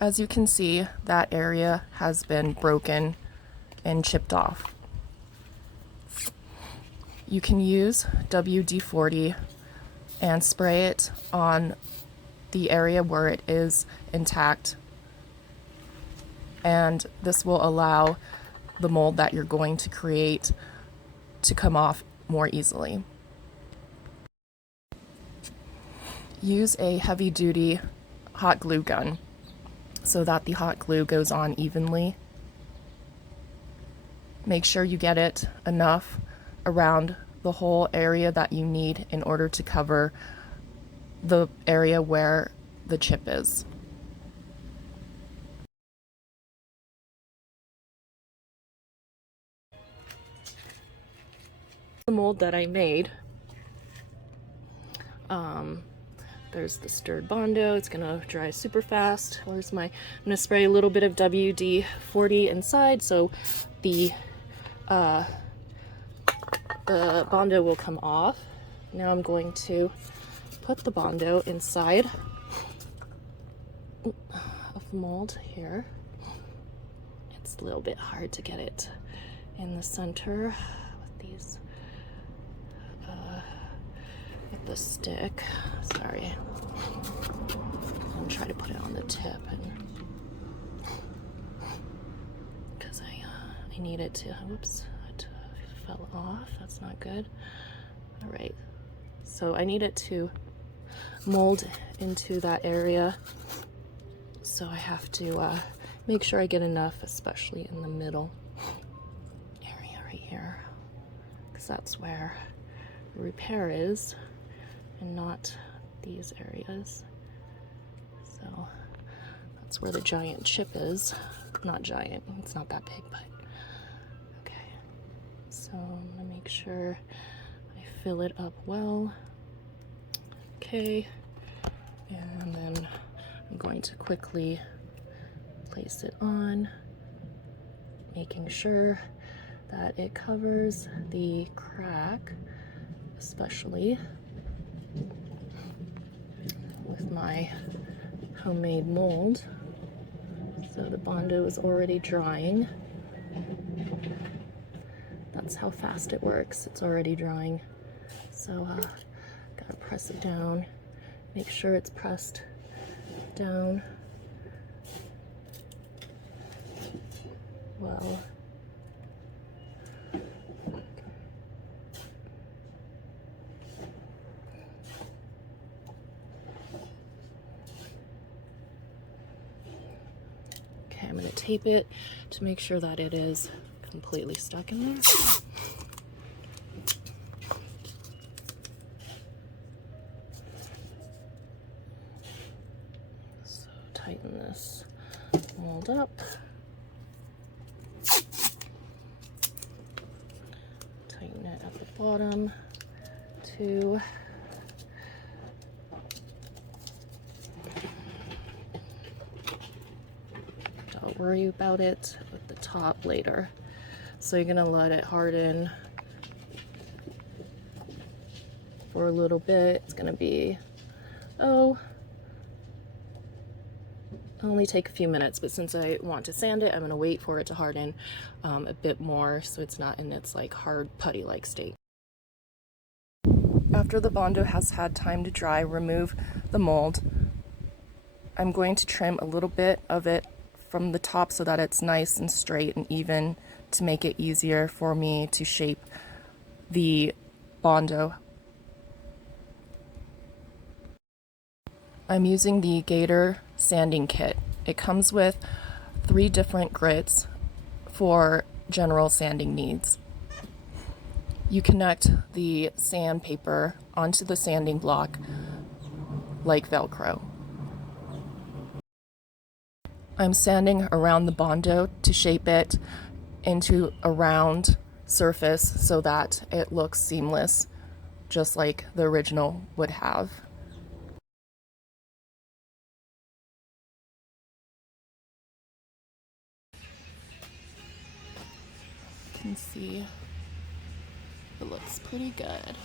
As you can see, that area has been broken and chipped off. You can use WD-40 and spray it on the area where it is intact, and this will allow the mold that you're going to create to come off more easily. Use a heavy-duty hot glue gun so that the hot glue goes on evenly. Make sure you get it enough around the whole area that you need in order to cover the area where the chip is. The mold that I made, there's the stirred bondo. It's gonna dry super fast. I'm gonna spray a little bit of WD-40 inside so the bondo will come off. Now I'm going to put the bondo inside of the mold here. It's a little bit hard to get it in the center with these with the stick. Sorry. I'm gonna try to put it on the tip, and because I need it to, whoops, it fell off. That's not good. All right, so I need it to mold into that area, so I have to make sure I get enough, especially in the middle area right here, because that's where the repair is and not these areas. So that's where the giant chip is. Not giant, it's not that big, but okay. So I'm gonna make sure I fill it up well. Okay, and then I'm going to quickly place it on, making sure that it covers the crack, especially with my homemade mold. So the bondo is already drying. That's how fast it works. It's already drying. So gotta press it down. Make sure it's pressed down well. Okay, I'm going to tape it to make sure that it is completely stuck in there. So tighten this mold up. Tighten it at the bottom too. Don't worry about it with the top later. So you're gonna let it harden for a little bit. It's gonna be, only take a few minutes, but since I want to sand it, I'm gonna wait for it to harden a bit more so it's not in its like hard putty-like state. After the bondo has had time to dry, remove the mold. I'm going to trim a little bit of it from the top so that it's nice and straight and even to make it easier for me to shape the bondo. I'm using the Gator sanding kit. It comes with 3 different grits for general sanding needs. You connect the sandpaper onto the sanding block like Velcro. I'm sanding around the bondo to shape it into a round surface so that it looks seamless, just like the original would have. You can see it looks pretty good.